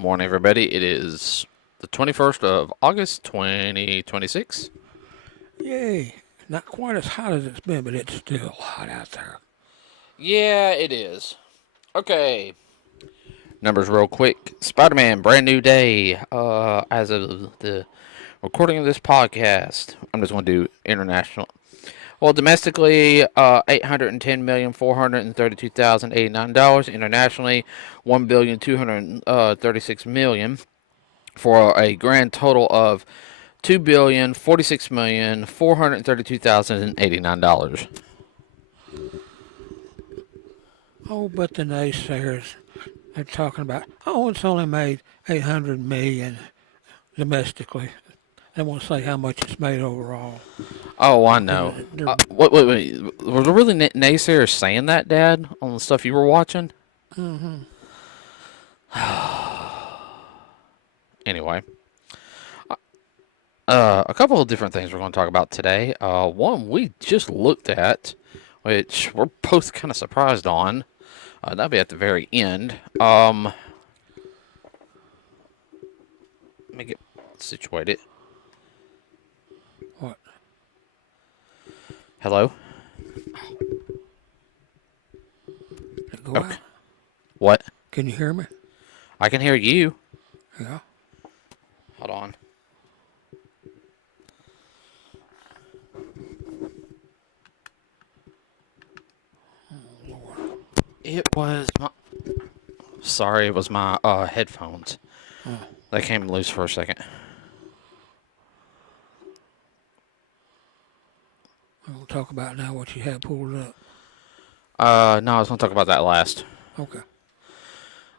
Morning, everybody. It is the 21st of August, 2026. Yay. Not quite as hot as it's been, but it's still hot out there. Yeah, it is. Okay. Numbers real quick. Spider-Man, brand new day. As of the recording of this podcast, I'm just going to do international. Well, domestically, $810,432,089. Internationally, $1,236,000,000 for a grand total of $2,046,432,089. Oh, but the naysayers, they're talking about, it's only made 800 million domestically. They won't say how much it's made overall. Oh, I know. Wait. Were there really naysayers saying that, Dad, on the stuff you were watching? Mm-hmm. Anyway. A couple of different things we're going to talk about today. One we just looked at, which we're both kind of surprised on. That'll be at the very end. Let me get situated. What? Hello? Did it go out? What? Can you hear me? I can hear you. Yeah. Hold on. It was my... Sorry, it was my headphones. Oh. They came loose for a second. We'll talk about now what you have pulled up. No, I was going to talk about that last. Okay.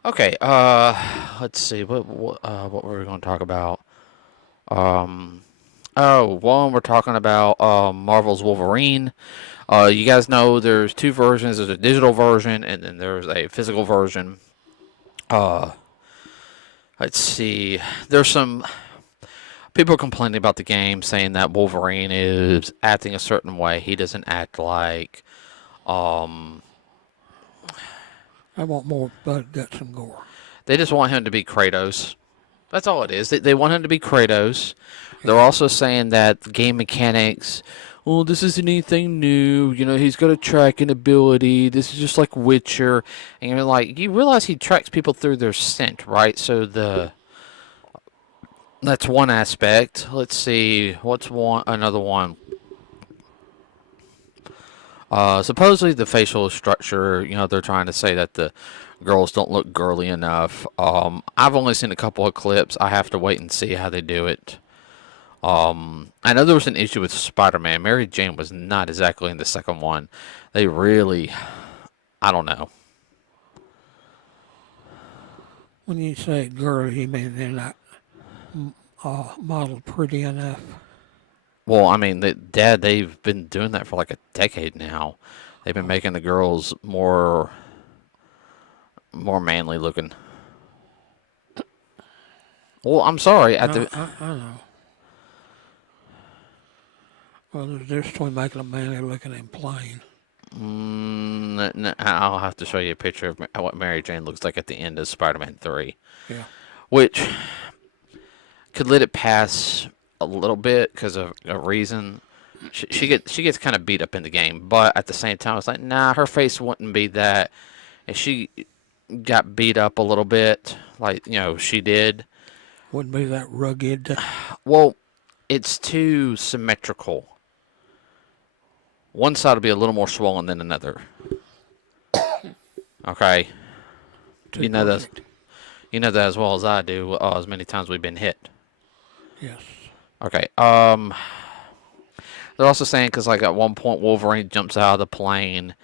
Okay, let's see. What were we going to talk about? One, we're talking about Marvel's Wolverine. You guys know there's two versions. There's a digital version, and then there's a physical version. Let's see. There's some people complaining about the game, saying that Wolverine is acting a certain way. He doesn't act like... I want more blood, guts, and gore. They just want him to be Kratos. That's all it is. They want him to be Kratos. Yeah. They're also saying that the game mechanics, well, this isn't anything new. You know, he's got a tracking ability. This is just like Witcher. And you're like, you realize he tracks people through their scent, right? So that's one aspect. Let's see. What's another one? Supposedly the facial structure, you know, they're trying to say that the girls don't look girly enough. I've only seen a couple of clips. I have to wait and see how they do it. I know there was an issue with Spider-Man. Mary Jane was not exactly in the second one. They really, I don't know. When you say girly, you mean they're not modeled pretty enough? Well, I mean, Dad, they've been doing that for like a decade now. They've been making the girls more manly looking. Well, I'm sorry. I know. Well, there's a difference between making them manly looking and plain. I'll have to show you a picture of what Mary Jane looks like at the end of Spider-Man 3. Yeah. Which could let it pass a little bit because of a reason. She gets kind of beat up in the game, but at the same time, it's like, nah, her face wouldn't be that. If she got beat up a little bit, like, you know, she did. Wouldn't be that rugged. Well, it's too symmetrical. One side will be a little more swollen than another. Okay. You know that as well as I do, as many times we've been hit. Yes. Okay. They're also saying, because like at one point Wolverine jumps out of the plane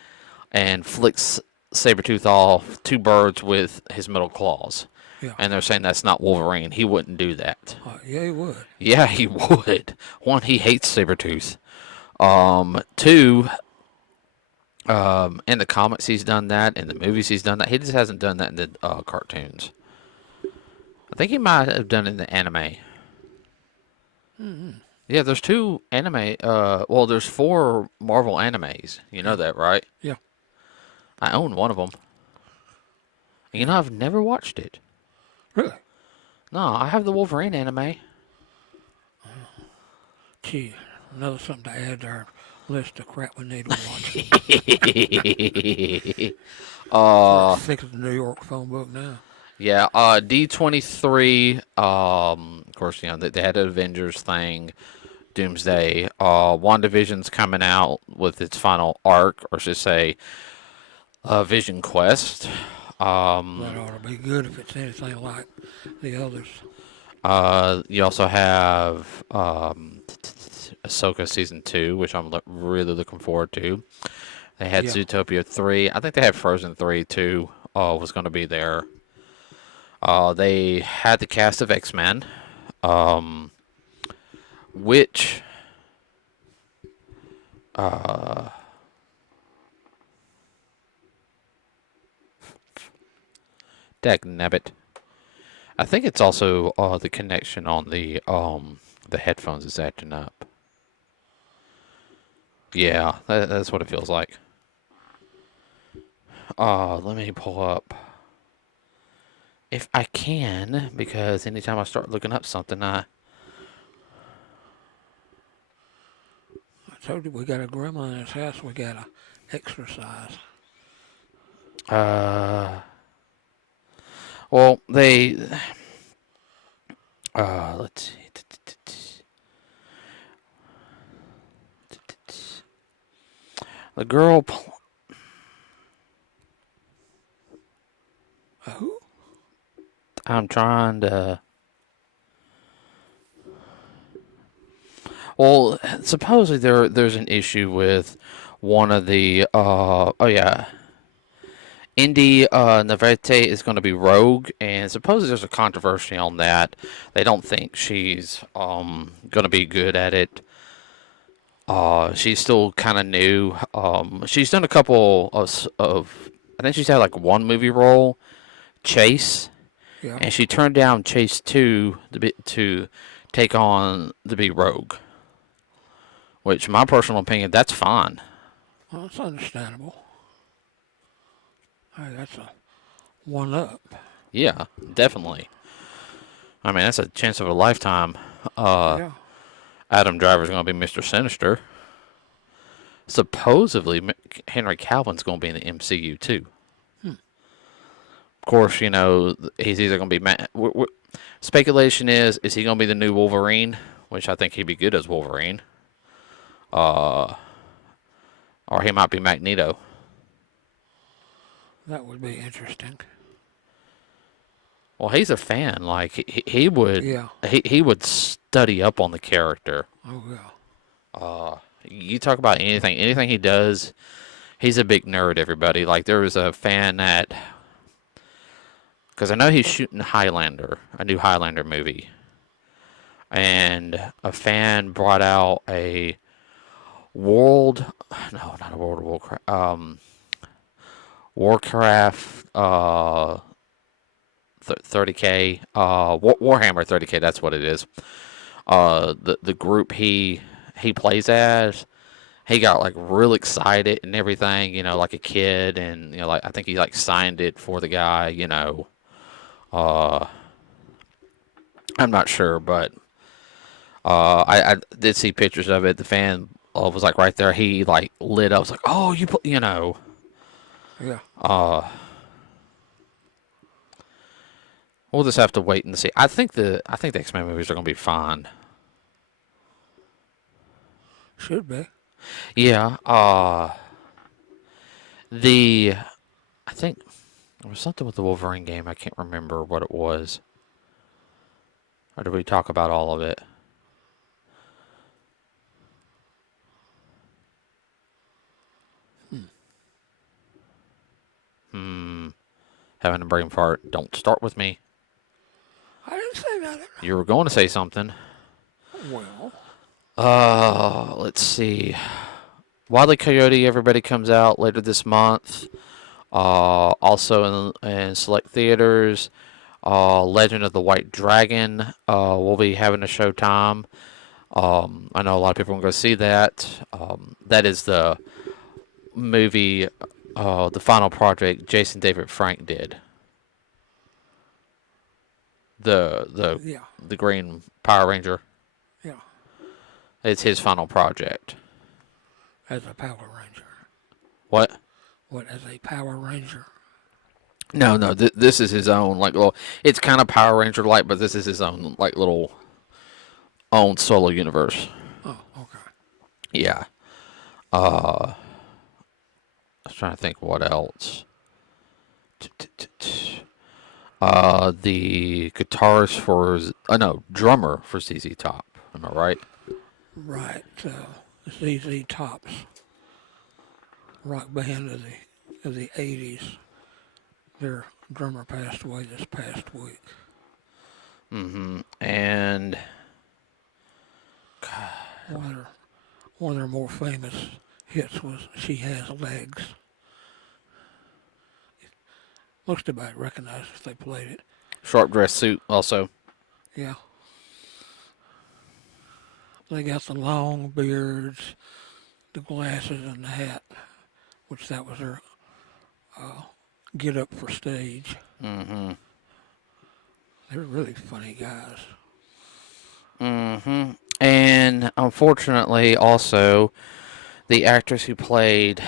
and flicks Sabretooth off two birds with his metal claws. Yeah. And they're saying that's not Wolverine. He wouldn't do that. Yeah, he would. Yeah, he would. One, he hates Sabretooth. Two, in the comics he's done that. In the movies he's done that. He just hasn't done that in the cartoons. I think he might have done it in the anime. Mm-hmm. Yeah, there's two anime. Well, there's 4 Marvel animes. You know that, right? Yeah. I own one of them. You know, I've never watched it. Really? No, I have the Wolverine anime. Gee, another something to add to our list of crap we need to watch. Sort of uh, sick of the New York phone book now. yeah. D23. Of course, they had an Avengers thing. Doomsday. WandaVision's coming out with its final arc, or should I say, Vision Quest. That ought to be good if it's anything like the others. You also have Ahsoka season 2, which I'm really looking forward to. They had Yeah. Zootopia 3. I think they had Frozen 3 too. Was going to be there. They had the cast of X-Men, um, which uh, dagnabbit. I think it's also the connection on the headphones is acting up. Yeah, that's what it feels like. Let me pull up if I can, because anytime I start looking up something, I told you we got a grandma in this house. We got to exercise. uh, well, let's see. The girl, Who? I'm trying to. Well, supposedly there's an issue with one of the oh yeah, Indy Navarrete is going to be Rogue, and supposedly there's a controversy on that. They don't think she's going to be good at it. She's still kind of new. She's done a couple of I think she's had like one movie role, Chase, Yeah. and she turned down Chase 2 to take on to be Rogue. Which, my personal opinion, that's fine. Well, that's understandable. Hey, that's a one up. Yeah, definitely. I mean, that's a chance of a lifetime. Uh, Yeah. Adam Driver's going to be Mr. Sinister. Supposedly, Henry Calvin's going to be in the MCU too. Of course, he's either going to be. Speculation is he going to be the new Wolverine, which I think he'd be good as Wolverine, or he might be Magneto. That would be interesting. Well, he's a fan. Like he would, Yeah. he would study up on the character. Oh, yeah. You talk about anything he does, he's a big nerd. Everybody, like there was a fan that, because I know he's shooting Highlander, a new Highlander movie, and a fan brought out a world, no, not a World of Warcraft, Warcraft 30K, Warhammer 30K. That's what it is. The group he plays as, he got like real excited and everything, like a kid, and like I think he like signed it for the guy, I'm not sure, but I did see pictures of it. The fan was like right there. He like lit up. Was like, oh, Yeah. We'll just have to wait and see. I think the X-Men movies are gonna be fine. Should be. Yeah. The I think there was something with the Wolverine game. I can't remember what it was. Or did we talk about all of it? Having a brain fart. Don't start with me. I didn't say nothing. You were going to say something. Well, Let's see. Wile E. Coyote, everybody comes out later this month. Also in select theaters. Legend of the White Dragon will be having a showtime. I know a lot of people are going to go see that. That is the movie, the final project Jason David Frank did. the Yeah, the Green Power Ranger. yeah, It's his final project. as a Power Ranger. What? What, as a Power Ranger? No, no. This is his own like little. It's kind of Power Ranger like, but this is his own like little own solo universe. Oh, okay. Yeah. I was trying to think what else. The guitarist for no drummer for ZZ Top. Am I right? Right. ZZ Top's rock band of the 80s. Their drummer passed away this past week. And One of their more famous hits was "She Has Legs." Most everybody recognized if they played it. Sharp Dress Suit also. Yeah. They got the long beards, the glasses, and the hat, which that was their get up for stage. Mm-hmm. They're really funny guys. Mm-hmm. And unfortunately, also the actress who played,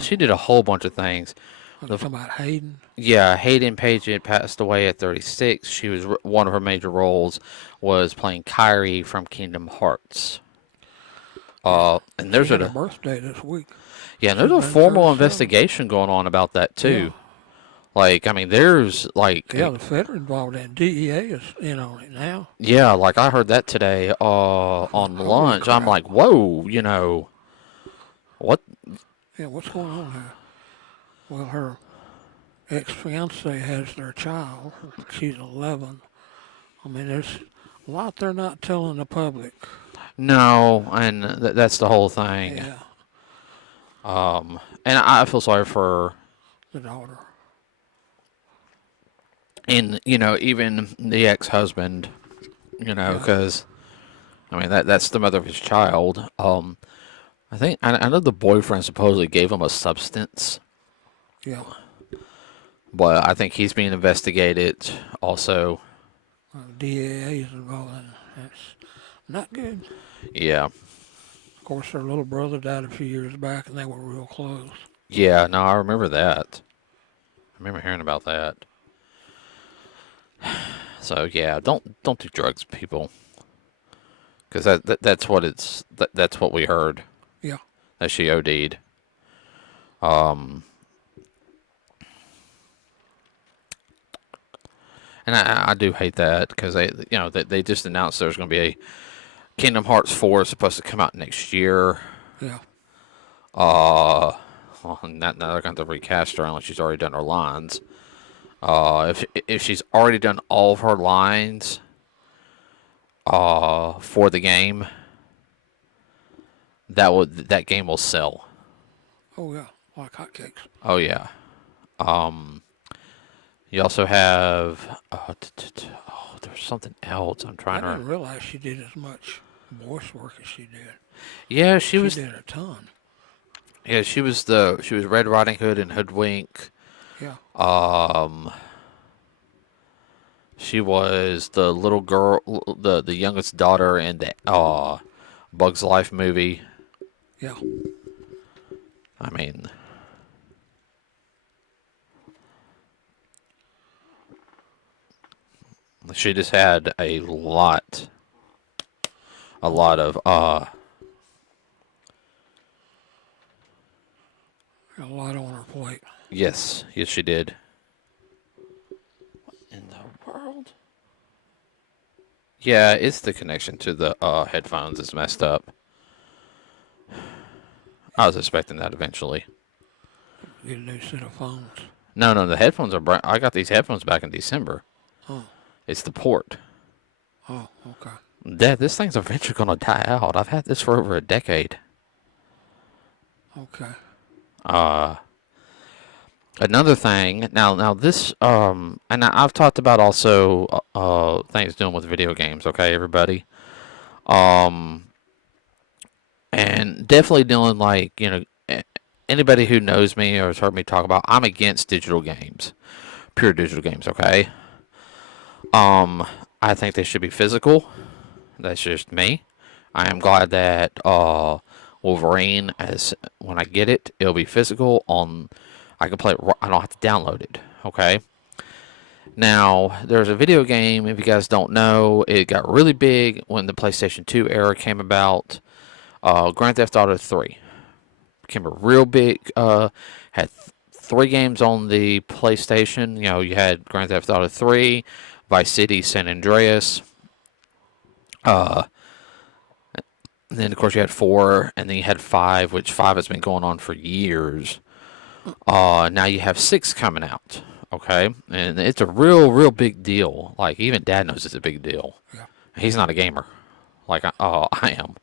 she did a whole bunch of things. I'm talking about Hayden. Yeah, Hayden Page had passed away at 36. She was one of her major roles was playing Kyrie from Kingdom Hearts. And She there's had a a birthday this week. yeah, and there's She'd a been formal 37. investigation going on about that too. Yeah. Like, I mean, there's like Yeah, the feds are involved in it. DEA is in on it now. yeah, like I heard that today on Holy lunch. I'm crap. like, whoa, what? Yeah, what's going on here? Well, her ex-fiance has their child. She's 11. I mean, there's a lot they're not telling the public. No, and that's the whole thing. Yeah, And I feel sorry for, the daughter. and even the ex-husband, Yeah, because I mean that's the mother of his child. I know the boyfriend supposedly gave him a substance, yeah. but I think he's being investigated also. DEA is involved in it. That's not good. Yeah, Of course, her little brother died a few years back, and they were real close. yeah. No, I remember that. I remember hearing about that. So yeah, don't do drugs, people, because that's what that's what we heard Yeah, that she OD'd. Um, and I do hate that because they just announced there's going to be a Kingdom Hearts 4 is supposed to come out next year. yeah. Well, now they're going to recast her unless she's already done her lines. If she's already done all of her lines, for the game, that game will sell. Oh, yeah, like hotcakes. Oh yeah. You also have there's something else I'm I trying didn't to. realize she did as much voice work as she did. Yeah, She did a ton. Yeah, she was Red Riding Hood and Hoodwink. Yeah, She was the little girl, the youngest daughter in the Bugs Life movie. yeah. I mean, she just had a lot of Got a lot on her plate. yes, she did. What in the world? Yeah, it's the connection to the headphones is messed up. I was expecting that eventually. Get a new set of phones. No, the headphones are I got these headphones back in December. Oh, It's the port. oh, okay. Dad, this thing's eventually going to die out. I've had this for over a decade. Okay. Another thing, now this, and I've talked about also, things doing with video games, okay, everybody? And definitely dealing like, anybody who knows me or has heard me talk about, I'm against digital games. Pure digital games, okay? I think they should be physical. That's just me. I am glad that Wolverine, as when I get it, it'll be physical on. I can play it. I don't have to download it. Okay. Now there's a video game. If you guys don't know, it got really big when the PlayStation 2 era came about. Grand Theft Auto 3 became a real big. Had 3 games on the PlayStation. You know, you had Grand Theft Auto 3, Vice City, San Andreas. Uh, and then of course you had 4, and then you had 5, which 5 has been going on for years. Now you have 6 coming out. Okay, and it's a real big deal. Like even Dad knows it's a big deal. Yeah. He's not a gamer, like I am.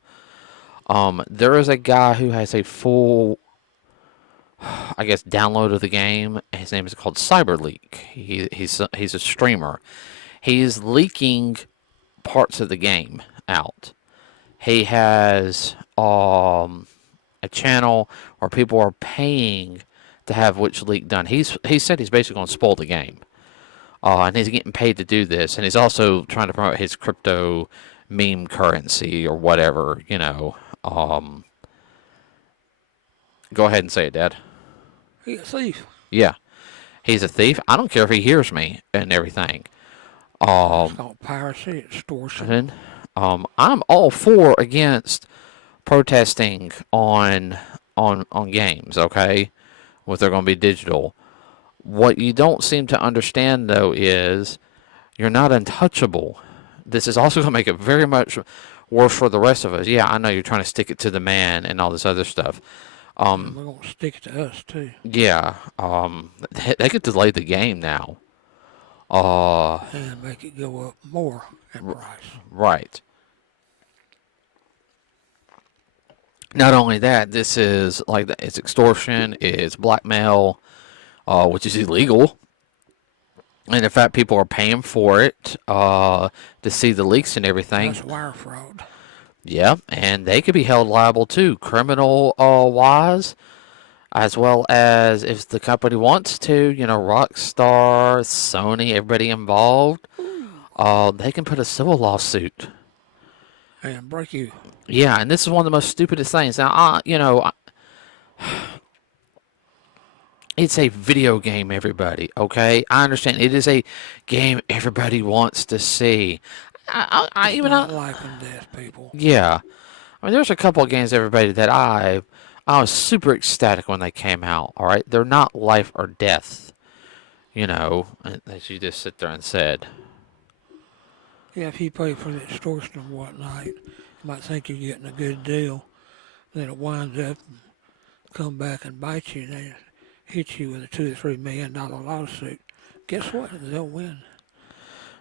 There is a guy who has a full, I guess, download of the game. His name is called CyberLeak. He's a streamer. He's leaking parts of the game out. He has a channel where people are paying to have which leak done. He said he's basically going to spoil the game, and he's getting paid to do this. And he's also trying to promote his crypto meme currency or whatever. You know. Go ahead and say it, Dad. He's a thief. Yeah, he's a thief. I don't care if he hears me and everything. It's called piracy, extortion. I'm all for against protesting on games. Okay, if they're going to be digital. What you don't seem to understand though is you're not untouchable. This is also going to make it very much worse for the rest of us. Yeah, I know you're trying to stick it to the man and all this other stuff. We're going to stick it to us, too. Yeah, they could delay the game now. And make it go up more in price. Right. Not only that, this is like it's extortion, it's blackmail, which is illegal. And in fact, people are paying for it to see the leaks and everything. That's wire fraud. Yeah, and they could be held liable too, criminal wise, as well as if the company wants to. You know, Rockstar, Sony, everybody involved, they can put a civil lawsuit. And break you. Yeah, and this is one of the most stupidest things. Now, it's a video game, everybody. Okay, I understand it is a game everybody wants to see. I even not life and death, people. Yeah, I mean, there's a couple of games, everybody, that I was super ecstatic when they came out. All right, they're not life or death, you know, as you just sit there and said. Yeah, if you pay for the extortion and whatnot, you might think you're getting a good deal. Then it winds up and come back and bite you, and they hit you with a $2 or $3 million lawsuit. Guess what? They'll win.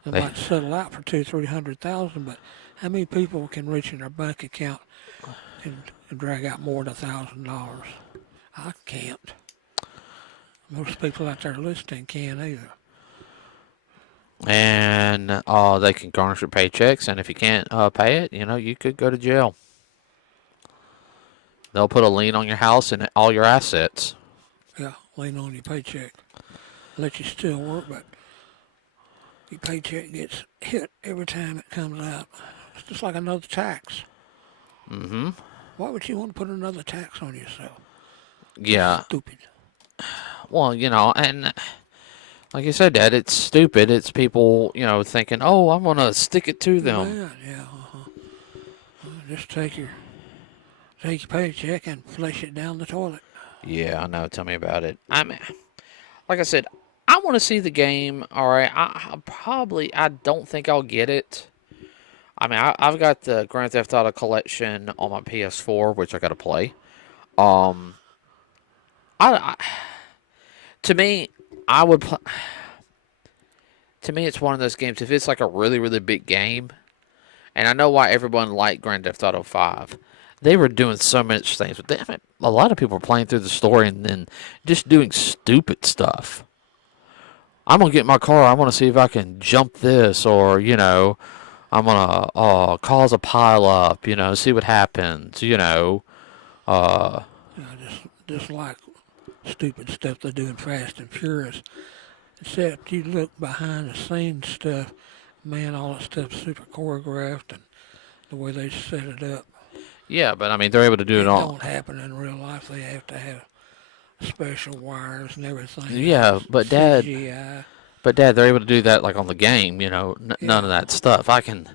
They might settle out for $200,000-300,000, but how many people can reach in their bank account and drag out more than $1,000? I can't. Most people out there listening can't either. And they can garnish your paychecks, and if you can't pay it, you know, you could go to jail. They'll put a lien on your house and all your assets. Yeah, lien on your paycheck. Let you still work, but your paycheck gets hit every time it comes out. It's just like another tax. Mm-hmm. Why would you want to put another tax on yourself? Yeah. That's stupid. Well, you know, and like you said, Dad, it's stupid. It's people, you know, thinking, oh, I'm going to stick it to them. Yeah. Just take your paycheck and flush it down the toilet. Yeah, I know. Tell me about it. I mean, like I said, I want to see the game. All right, I don't think I'll get it. I mean, I've got the Grand Theft Auto collection on my PS4, which I got to play. To me, I would. To me, it's one of those games. If it's like a really big game, and I know why everyone liked Grand Theft Auto 5. They were doing so much things. But I mean, a lot of people were playing through the story and then just doing stupid stuff. I'm going to get in my car. I want to see if I can jump this, or, you know, I'm going to cause a pile up, you know, see what happens, you know. Just like stupid stuff they do in Fast and Furious. Except you look behind the scenes stuff, man, all that stuff's super choreographed and the way they set it up. Yeah, but I mean, they're able to do it It all. don't happen in real life. They have to have special wires and everything Yeah, else. but CGI. Dad, they're able to do that like on the game. You know, none of Yeah. that stuff. I can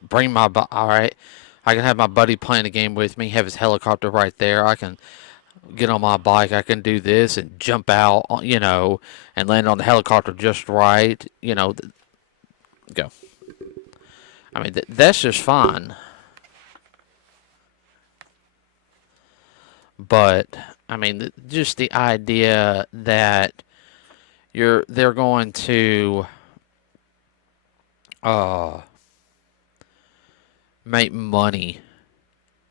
bring my all right. I can have my buddy playing a game with me. Have his helicopter right there. I can get on my bike. I can do this and jump out. You know, and land on the helicopter just right. You know, go. I mean, that's just fine. But I mean, just the idea that they're going to uh make money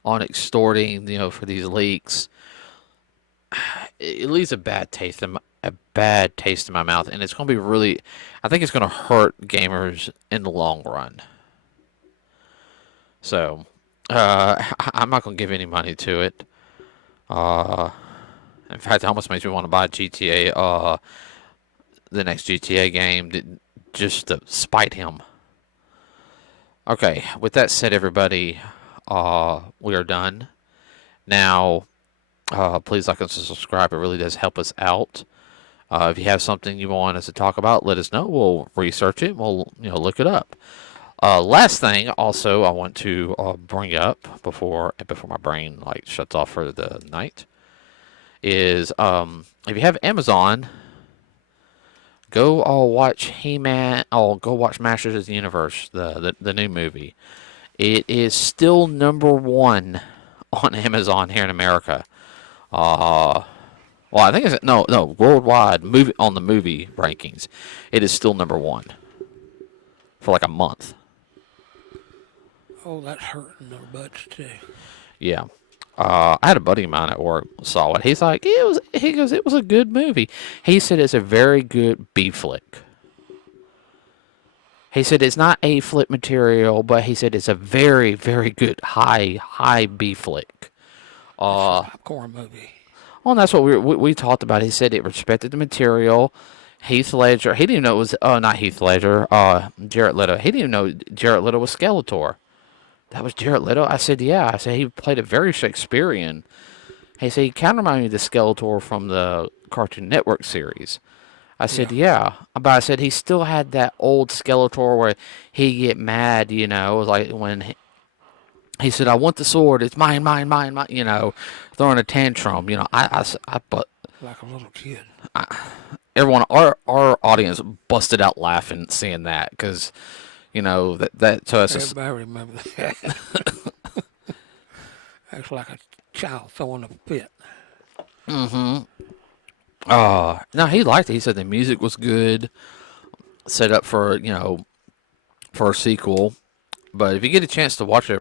on extorting, you know, for these leaks, it leaves a bad taste in my mouth, and it's going to be really, I think it's going to hurt gamers in the long run. So, I'm not going to give any money to it. Uh, in fact, it almost makes me want to buy GTA, the next GTA game, just to spite him. Okay, with that said, everybody, we are done. Now, please like and subscribe. It really does help us out. If you have something you want us to talk about, let us know. We'll research it. We'll look it up. Last thing, also, I want to bring up before my brain like shuts off for the night is if you have Amazon, go watch He-Man. Go watch Masters of the Universe, the new movie. It is still #1 on Amazon here in America. Well, I think it's no worldwide movie on the movie rankings. It is still #1 for like a month. Oh, that's hurting their butts too. Yeah. I had a buddy of mine at work saw it. He's like, he goes, it was a good movie. He said it's a very good B flick. He said it's not A flick material, but he said it's a very, very good high B flick. It's a popcorn movie. Well, and that's what we talked about. He said it respected the material. Heath Ledger, he didn't even know it was, not Heath Ledger, Jared Leto. He didn't even know Jared Leto was Skeletor. That was Jared Leto? I said, yeah. I said, he played it very Shakespearean. He said, he kind of reminded me of the Skeletor from the Cartoon Network series. I said, yeah. But I said, he still had that old Skeletor where he'd get mad, you know, like when he said, I want the sword. It's mine, mine, mine, mine, you know, throwing a tantrum. You know, but Like a little kid. everyone, our audience busted out laughing seeing that because, you know, that to us is, Everybody remembers that. That's like a child throwing a fit. no, he liked it. He said the music was good, set up for, you know, for a sequel. But if you get a chance to watch it,